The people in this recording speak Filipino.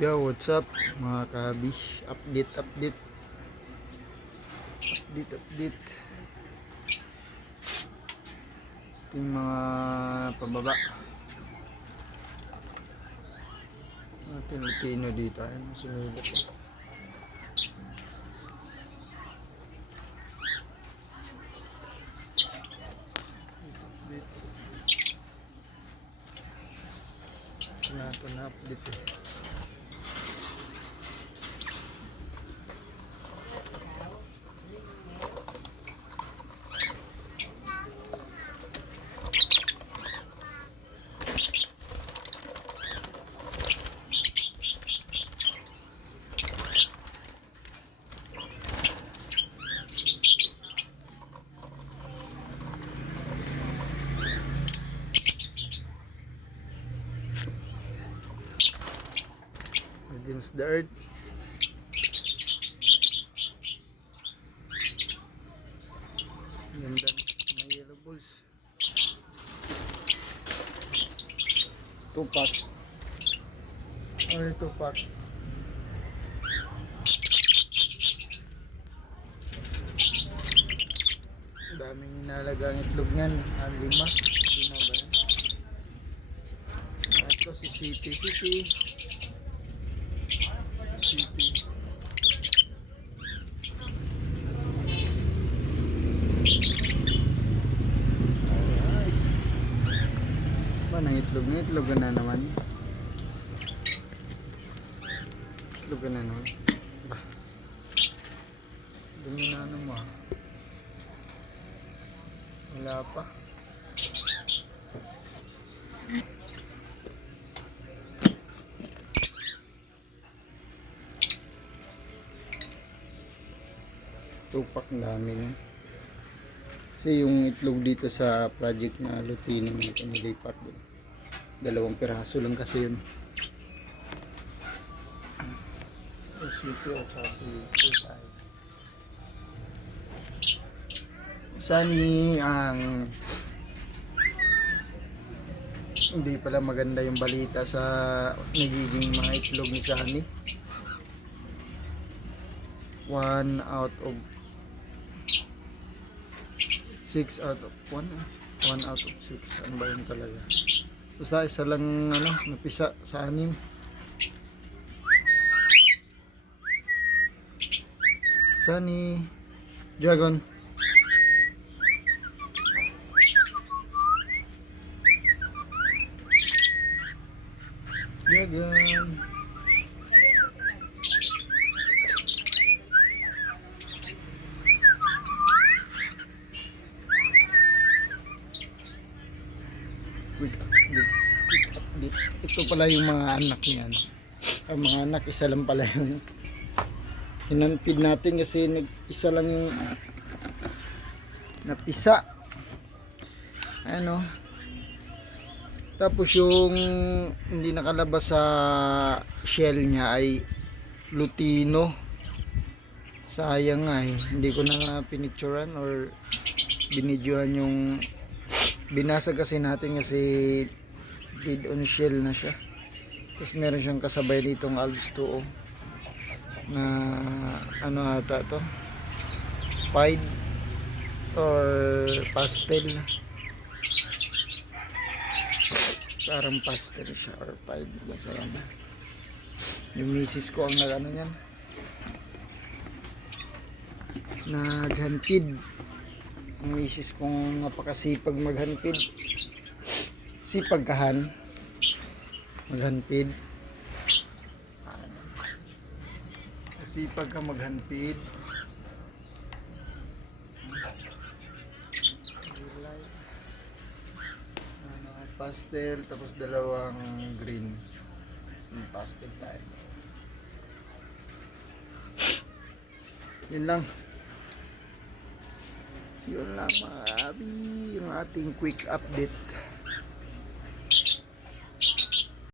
Yo, what's up mga kabish? Update. Ito yung mga pababa. Natin Lutino dito. Ayun, sumilip. Ito na update eh. Against the earth. Ganda ng yellow balls. Tupak. Or tupak. Daming inalagang itlog niyan. 5. Lima ba yan? Ito si City. Itlog na naman. Bah. Dumi na ano mo. Wala pa. Tupak dami na. Kasi yung itlog dito sa project na Lutino nito nilipat doon. 2 piraso lang kasi yun. Sweetie at saka si Pulsay. Sunny ang hindi pala maganda yung balita sa nagiging mga itlog ni Sunny. 1 out of 6 out of 1 out of 6. Ano ba yun talaga? Basta isa lang napisa sa 6. Sunny Dragon. Quick update. Ito pala yung mga anak niyan. Ang mga anak, isa lang pala yung hinanpid natin kasi isa lang yung napisa. Tapos yung hindi nakalabas sa shell niya ay Lutino. Sayang nga eh. Hindi ko na pinicturean or binidyohan yung binasa kasi natin kasi dead on shell na siya. Tapos meron siyang kasabay ditong Alps 2O na ata to, pied or pastel. Parang pastel siya or pied, basta yan. Yung misis ko ang yan, naghantid. Ang misis kong napakasipag maghantid, sipagkahan maghantid. Sipag ka maghantid. Pastel, tapos 2 green. Pastel tayo. Yun lang mga abi, yung ating quick update.